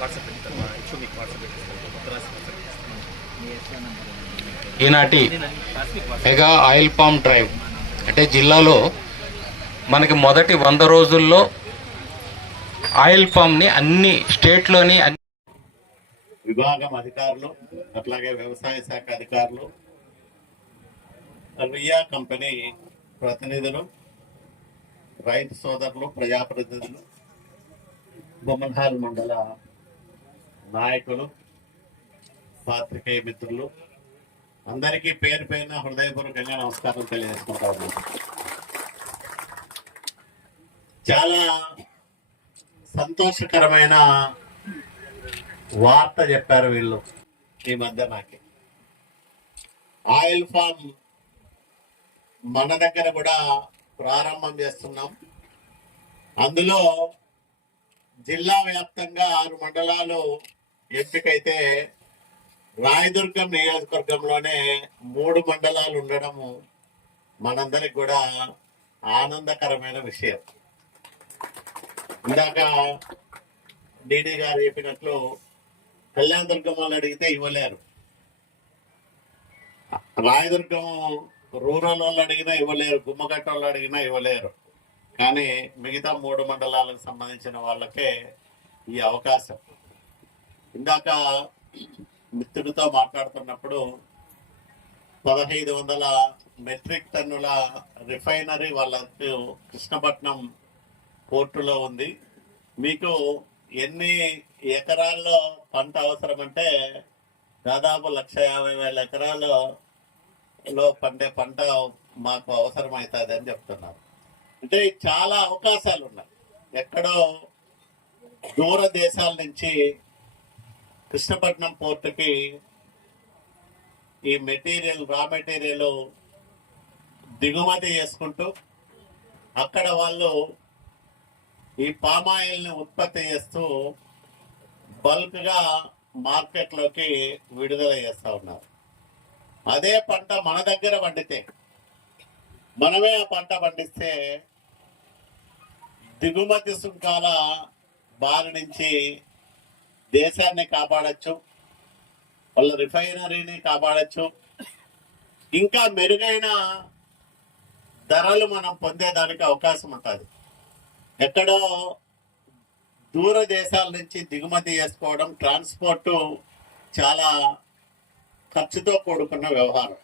WhatsApp పెడతాను మీకు WhatsApp కొత్త రాసి వాట్సాప్ ఈనాటి మెగా ఆయిల్ పామ్ డ్రైవ్ అంటే జిల్లాలో మనకి మొదటి వంద రోజుల్లో ఆయిల్ పామ్ని అన్ని స్టేట్లోని అన్ని విభాగం అధికారులు అట్లాగే వ్యవసాయ శాఖ అధికారులు రియా కంపెనీ ప్రతినిధులు రైతు సోదరులు ప్రజాప్రతినిధులు బొమ్మన్హాల్ మండల నాయకులు పాత్రికేయ మిత్రులు అందరికీ పేరు పైన హృదయపూర్వకంగా నమస్కారం తెలియజేసుకుంటా ఉన్నాను. చాలా సంతోషకరమైన వార్త చెప్పారు వీళ్ళు ఈ మధ్య నాకు. ఆయిల్ ఫామ్ మన దగ్గర కూడా ప్రారంభం చేస్తున్నాం. అందులో జిల్లా వ్యాప్తంగా ఆరు మండలాలు ఎందుకైతే రాయదుర్గం నియోజకవర్గంలోనే మూడు మండలాలు ఉండడము మనందరికి కూడా ఆనందకరమైన విషయం. ఇందాక డీడీ గారు చెప్పినట్లు కళ్యాణ దుర్గం వాళ్ళు అడిగితే ఇవ్వలేరు. రాయదుర్గం రూరల్ వాళ్ళు అడిగినా ఇవ్వలేరు గుమ్మగట్ట వాళ్ళు అడిగినా ఇవ్వలేరు. కానీ మిగతా మూడు మండలాలకు సంబంధించిన వాళ్ళకే ఈ అవకాశం. ఇందాక మిత్రుడితో మాట్లాడుతున్నప్పుడు పదహైదు వందల మెట్రిక్ టన్నుల రిఫైనరీ వాళ్ళకు కృష్ణపట్నం పోర్టులో ఉంది. మీకు ఎన్ని ఎకరాల్లో పంట అవసరం అంటే దాదాపు లక్ష యాభై వేల ఎకరాల్లో పండే పంట మాకు అవసరం అవుతుంది అని చెప్తున్నారు. అంటే చాలా అవకాశాలు ఉన్నాయి ఎక్కడో దూర దేశాల నుంచి కృష్ణపట్నం పోర్టుకి ఈ మెటీరియల్ రా మెటీరియల్ దిగుమతి చేసుకుంటూ అక్కడ వాళ్ళు ఈ పామాయిల్ని ఉత్పత్తి చేస్తూ బల్క్గా మార్కెట్లోకి విడుదల చేస్తా ఉన్నారు. అదే పంట మన దగ్గర పండితే మనమే ఆ పంట పండిస్తే దిగుమతి సుంకాల బారి నుంచి దేశాన్ని కాపాడచ్చు వాళ్ళ రిఫైనరీని కాపాడచ్చు. ఇంకా మెరుగైన ధరలు మనం పొందేదానికి అవకాశం ఉంటుంది. ఎక్కడో దూర దేశాల నుంచి దిగుమతి చేసుకోవడం ట్రాన్స్పోర్టు చాలా ఖర్చుతో కూడుకున్న వ్యవహారం.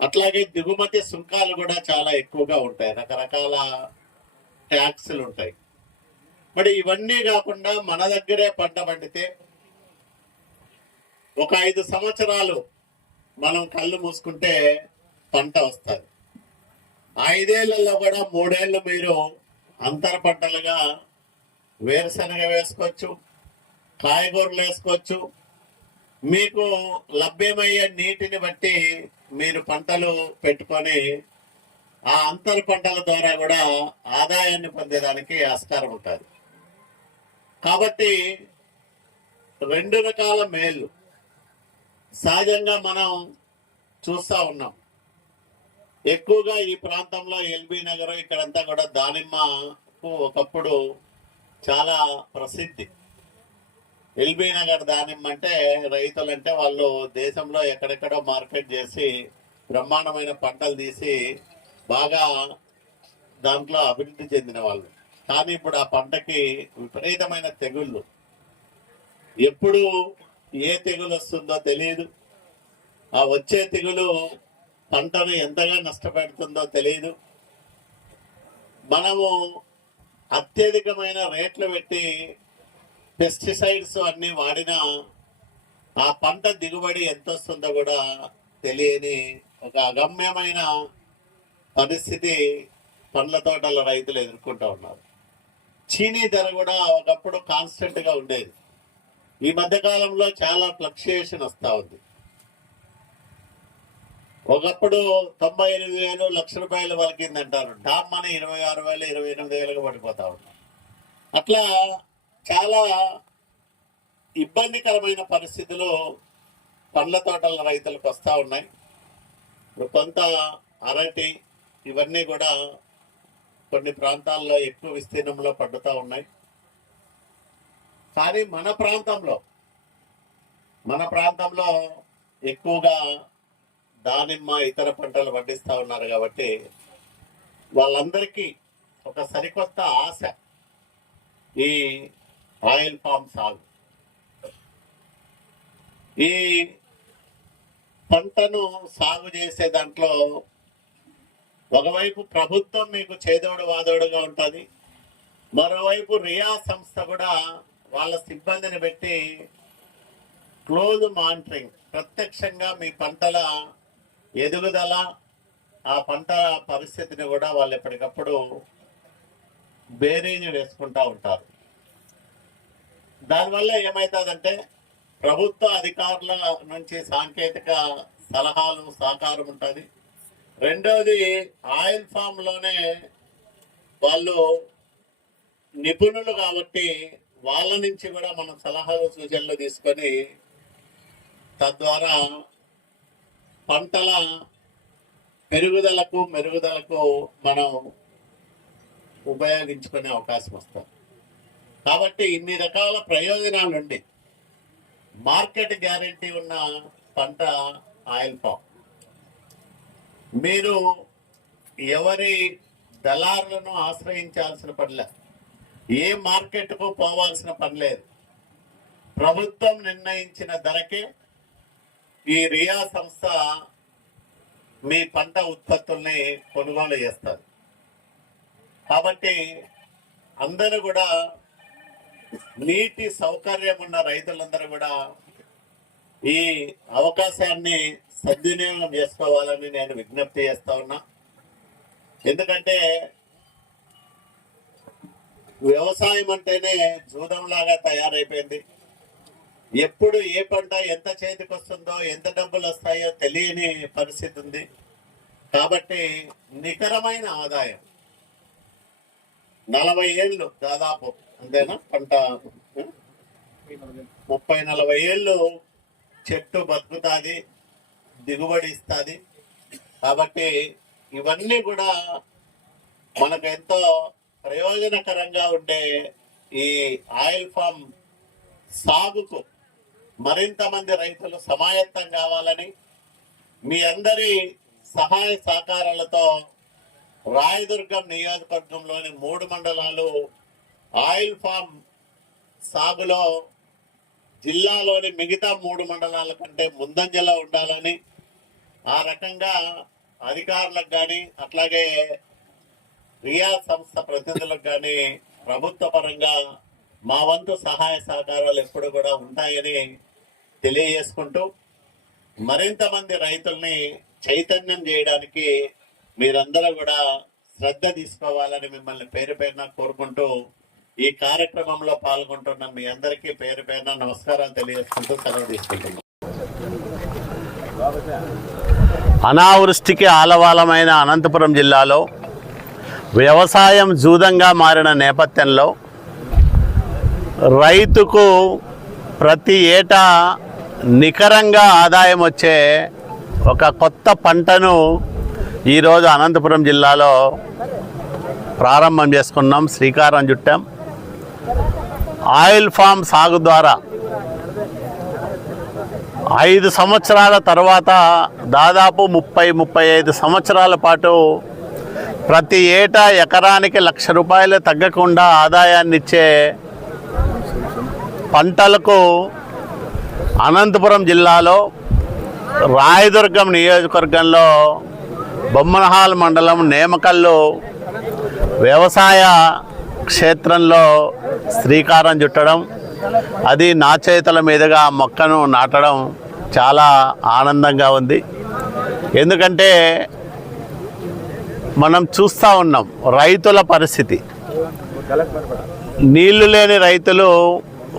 అట్లాగే దిగుమతి సుంకాలు కూడా చాలా ఎక్కువగా ఉంటాయి. రకరకాల ట్యాక్స్లు ఉంటాయి. మరి ఇవన్నీ కాకుండా మన దగ్గరే పంట పండితే ఒక ఐదు సంవత్సరాలు మనం కళ్ళు మూసుకుంటే పంట వస్తుంది. ఐదేళ్ళలో కూడా మూడేళ్ళు మీరు అంతర పంటలుగా వేరుశనగ వేసుకోవచ్చు కాయగూరలు వేసుకోవచ్చు. మీకు లభ్యమయ్యే నీటిని బట్టి మీరు పంటలు పెట్టుకొని ఆ అంతర పంటల ద్వారా కూడా ఆదాయాన్ని పొందేదానికి ఆస్కారం ఉంటుంది. కాబట్టి రెండు రకాల మేలు సహజంగా మనం చూస్తా ఉన్నాం. ఎక్కువగా ఈ ప్రాంతంలో ఎల్బీ నగరం ఇక్కడంతా కూడా దానిమ్మకు ఒకప్పుడు చాలా ప్రసిద్ధి. ఎల్బీ నగర్ దానిమ్మ అంటే రైతులంటే వాళ్ళు దేశంలో ఎక్కడెక్కడో మార్కెట్ చేసి బ్రహ్మాండమైన పంటలు తీసి బాగా దాంట్లో అభివృద్ధి చెందిన వాళ్ళు. కానీ ఇప్పుడు ఆ పంటకి విపరీతమైన తెగుళ్ళు. ఎప్పుడు ఏ తెగులు వస్తుందో తెలియదు. ఆ వచ్చే తెగులు పంటను ఎంతగా నష్టపెడుతుందో తెలియదు. మనము అత్యధికమైన రేట్లు పెట్టి పెస్టిసైడ్స్ అన్నీ వాడినా ఆ పంట దిగుబడి ఎంత వస్తుందో కూడా తెలియని ఒక అగమ్యమైన పరిస్థితి పండ్ల తోటల రైతులు ఎదుర్కొంటూ ఉన్నారు. చీనీ ధర కూడా ఒకప్పుడు కాన్స్టెంట్గా ఉండేది. ఈ మధ్య కాలంలో చాలా ఫ్లక్చుయేషన్ వస్తూ ఉంది. ఒకప్పుడు తొంభై ఎనిమిది వేలు లక్ష రూపాయలు వరకిందంటారు డామ్ అని ఇరవై ఆరు వేలు ఇరవై ఎనిమిది వేలుగా పడిపోతా ఉంటాం అట్లా చాలా ఇబ్బందికరమైన పరిస్థితులు పండ్ల తోటల రైతులకు వస్తూ ఉన్నాయి. ఇప్పుడు కొంత అరటి ఇవన్నీ కూడా కొన్ని ప్రాంతాల్లో ఎక్కువ విస్తీర్ణంలో పండుతూ ఉన్నాయి. కానీ మన ప్రాంతంలో మన ప్రాంతంలో ఎక్కువగా దానిమ్మ ఇతర పంటలు పండిస్తూ ఉన్నారు కాబట్టి వాళ్ళందరికీ ఒక సరికొత్త ఆశ ఈ ఆయిల్ పామ్ సాగు. ఈ పంటను సాగు చేసే దాంట్లో ఒకవైపు ప్రభుత్వం మీకు చేదోడు వాదోడుగా ఉంటుంది మరోవైపు రియా సంస్థ కూడా వాళ్ళ సిబ్బందిని పెట్టి క్లోజ్ మానిటరింగ్ ప్రత్యక్షంగా మీ పంటల ఎదుగుదల ఆ పంట పరిస్థితిని కూడా వాళ్ళు ఎప్పటికప్పుడు బేరీజ్ వేసుకుంటూ ఉంటారు. దానివల్ల ఏమవుతుందంటే ప్రభుత్వ అధికారుల నుంచి సాంకేతిక సలహాలు సహకారం ఉంటుంది. రెండవది ఆయిల్ ఫామ్లోనే వాళ్ళు నిపుణులు కాబట్టి వాళ్ళ నుంచి కూడా మనం సలహాలు సూచనలు తీసుకొని తద్వారా పంటల పెరుగుదలకు మెరుగుదలకు మనం ఉపయోగించుకునే అవకాశం వస్తుంది. కాబట్టి ఇన్ని రకాల ప్రయోజనాలు ఉండి మార్కెట్ గ్యారంటీ ఉన్న పంట ఆయిల్ ఫామ్. మీరు ఎవరి దళారులను ఆశ్రయించాల్సిన పనిలే ఏ మార్కెట్కు పోవాల్సిన పని లేదు. ప్రభుత్వం నిర్ణయించిన ధరకే ఈ రియా సంస్థ మీ పంట ఉత్పత్తుల్ని కొనుగోలు చేస్తారు కాబట్టి అందరూ కూడా నీటి సౌకర్యం ఉన్న రైతులందరూ కూడా ఈ అవకాశాన్ని సద్వినియోగం చేసుకోవాలని నేను విజ్ఞప్తి చేస్తా ఉన్నా. ఎందుకంటే వ్యవసాయం అంటేనే జూదంలాగా తయారైపోయింది. ఎప్పుడు ఏ పంట ఎంత చేతికి వస్తుందో ఎంత డబ్బులు వస్తాయో తెలియని పరిస్థితి ఉంది. కాబట్టి నికరమైన ఆదాయం. నలభై ఏళ్ళు దాదాపు అంతేనా? పంట ముప్పై నలభై ఏళ్ళు చెట్టు బతుకుతుంది. దిగుబడి ఇస్తుంది. కాబట్టి ఇవన్నీ కూడా మనకు ఎంతో ప్రయోజనకరంగా ఉండే ఈ ఆయిల్ ఫామ్ సాగుకు మరింత మంది రైతులు సమాయత్తం కావాలని మీ అందరి సహాయ సహకారాలతో రాయదుర్గం నియోజకవర్గంలోని మూడు మండలాలు ఆయిల్ ఫామ్ సాగులో జిల్లాలోని మిగతా మూడు మండలాల కంటే ముందంజలో ఉండాలని ఆ రకంగా అధికారులకు కానీ అట్లాగే రియా సంస్థ ప్రతినిధులకు కానీ ప్రభుత్వ పరంగా మా వంతు సహాయ సహకారాలు ఎప్పుడు కూడా ఉంటాయని తెలియజేసుకుంటూ మరింత మంది రైతుల్ని చైతన్యం చేయడానికి మీరందరూ కూడా శ్రద్ధ తీసుకోవాలని మిమ్మల్ని పేరు పేరున కోరుకుంటూ ఈ కార్యక్రమంలో పాల్గొంటున్న మీ అందరికీ పేరు పేరున నమస్కారాలు తెలియజేసుకుంటూ సెలవు తీసుకుంటున్నాం. అనావృష్టికి ఆలవాలమైన అనంతపురం జిల్లాలో వ్యవసాయం జూదంగా మారిన నేపథ్యంలో రైతుకు ప్రతి ఏటా నికరంగా ఆదాయం వచ్చే ఒక కొత్త పంటను ఈరోజు అనంతపురం జిల్లాలో ప్రారంభం చేసుకున్నాం. శ్రీకారం చుట్టాం. ఆయిల్ ఫామ్ సాగు ద్వారా ఐదు సంవత్సరాల తర్వాత దాదాపు ముప్పై ముప్పై ఐదు సంవత్సరాల పాటు ప్రతి ఏటా ఎకరానికి లక్ష రూపాయలు తగ్గకుండా ఆదాయాన్ని ఇచ్చే పంటలకు అనంతపురం జిల్లాలో రాయదుర్గం నియోజకవర్గంలో బొమ్మనహాల్ మండలం నేమకల్లు వ్యవసాయ క్షేత్రంలో శ్రీకారం చుట్టడం అది నా చేతుల మీదుగా మొక్కను నాటడం చాలా ఆనందంగా ఉంది. ఎందుకంటే మనం చూస్తూ ఉన్నాం రైతుల పరిస్థితి. నీళ్ళు లేని రైతులు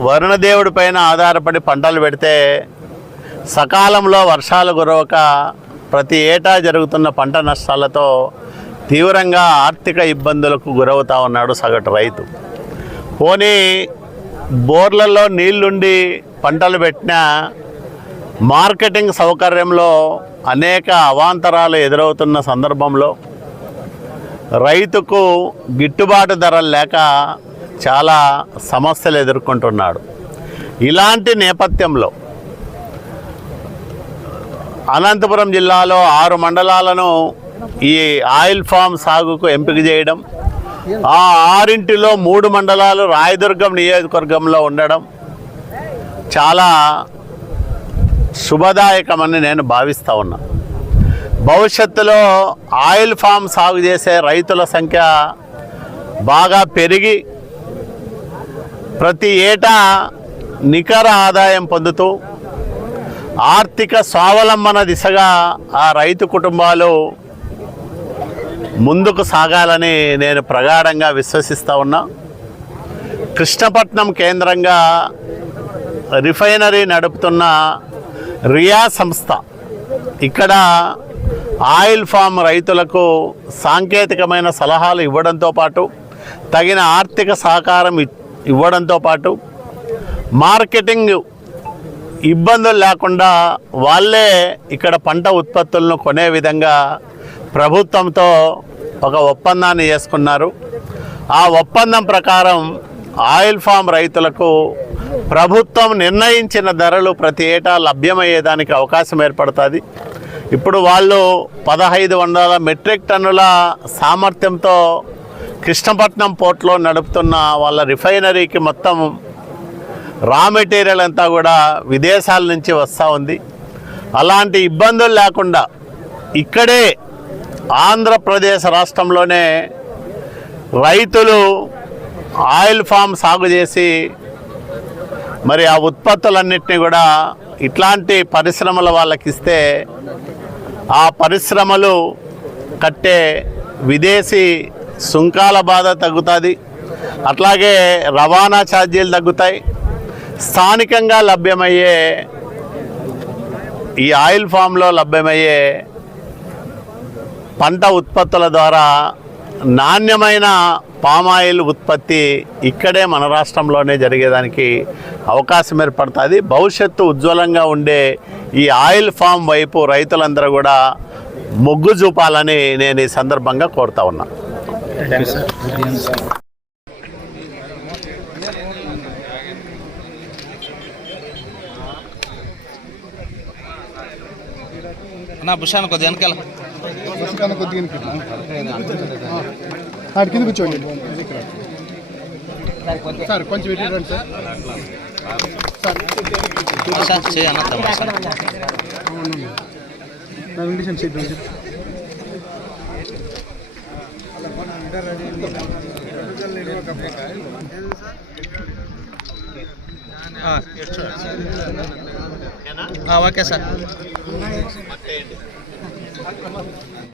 వరుణదేవుడి పైన ఆధారపడి పంటలు పెడితే సకాలంలో వర్షాలు కురవక ప్రతి ఏటా జరుగుతున్న పంట నష్టాలతో తీవ్రంగా ఆర్థిక ఇబ్బందులకు గురవుతా ఉన్నాడు సగటు రైతు. పోనీ బోర్లలో నీళ్ళుండి పంటలు పెట్టినా మార్కెటింగ్ సౌకర్యంలో అనేక అవాంతరాలు ఎదురవుతున్న సందర్భంలో రైతుకు గిట్టుబాటు ధరలు లేక చాలా సమస్యలు ఎదుర్కొంటున్నాడు. ఇలాంటి నేపథ్యంలో అనంతపురం జిల్లాలో ఆరు మండలాలను ఈ ఆయిల్ ఫామ్ సాగుకు ఎంపిక చేయడం ఆ ఆరింటిలో మూడు మండలాలు రాయదుర్గం నియోజకవర్గంలో ఉండడం చాలా శుభదాయకమని నేను భావిస్తూ ఉన్నా. భవిష్యత్తులో ఆయిల్ ఫామ్ సాగు చేసే రైతుల సంఖ్య బాగా పెరిగి ప్రతి ఏటా నికర ఆదాయం పొందుతూ ఆర్థిక స్వావలంబన దిశగా ఆ రైతు కుటుంబాలు ముందుకు సాగాలని నేను ప్రగాఢంగా విశ్వసిస్తూ ఉన్నా. కృష్ణపట్నం కేంద్రంగా రిఫైనరీ నడుపుతున్న రియా సంస్థ. ఇక్కడ ఆయిల్ ఫామ్ రైతులకు సాంకేతికమైన సలహాలు ఇవ్వడంతో పాటు తగిన ఆర్థిక సహకారం ఇవ్వడంతో పాటు మార్కెటింగ్ ఇబ్బందులు లేకుండా వాళ్ళే ఇక్కడ పంట ఉత్పత్తులను కొనే విధంగా ప్రభుత్వంతో ఒక ఒప్పందాన్ని చేసుకున్నారు. ఆ ఒప్పందం ప్రకారం ఆయిల్ ఫామ్ రైతులకు ప్రభుత్వం నిర్ణయించిన ధరలు ప్రతి ఏటా లభ్యమయ్యేదానికి అవకాశం ఏర్పడుతుంది. ఇప్పుడు వాళ్ళు పదహైదు వందల మెట్రిక్ టన్నుల సామర్థ్యంతో కృష్ణపట్నం పోర్ట్లో నడుపుతున్న వాళ్ళ రిఫైనరీకి మొత్తం రా మెటీరియల్ అంతా కూడా విదేశాల నుంచి వస్తూ ఉంది. అలాంటి ఇబ్బందులు లేకుండా ఇక్కడే ఆంధ్రప్రదేశ్ రాష్ట్రంలోనే రైతులు ఆయిల్ ఫామ్ సాగు చేసి మరి ఆ ఉత్పత్తులన్నింటినీ కూడా ఇట్లాంటి పరిశ్రమల వాళ్ళకి ఇస్తే ఆ పరిశ్రమలు కట్టే విదేశీ సుంకాల బాధ తగ్గుతుంది. అట్లాగే రవాణా ఛార్జీలు తగ్గుతాయి. స్థానికంగా లభ్యమయ్యే ఈ ఆయిల్ ఫామ్లో లభ్యమయ్యే పంట ఉత్పత్తుల ద్వారా నాణ్యమైన పామాయిల్ ఉత్పత్తి ఇక్కడే మన రాష్ట్రంలోనే జరిగేదానికి అవకాశం ఏర్పడుతుంది. భవిష్యత్తు ఉజ్వలంగా ఉండే ఈ ఆయిల్ ఫామ్ వైపు రైతులందరూ కూడా మొగ్గు చూపాలని నేను ఈ సందర్భంగా కోరుతా ఉన్నా. నా బుషాన్ కొద్ది వెనకాల. కొద్దిగా ఆడి కింద కూర్చోండి. సార్ కొంచెం ఇటు రండి సార్. చెప్పి ఓకే సార్.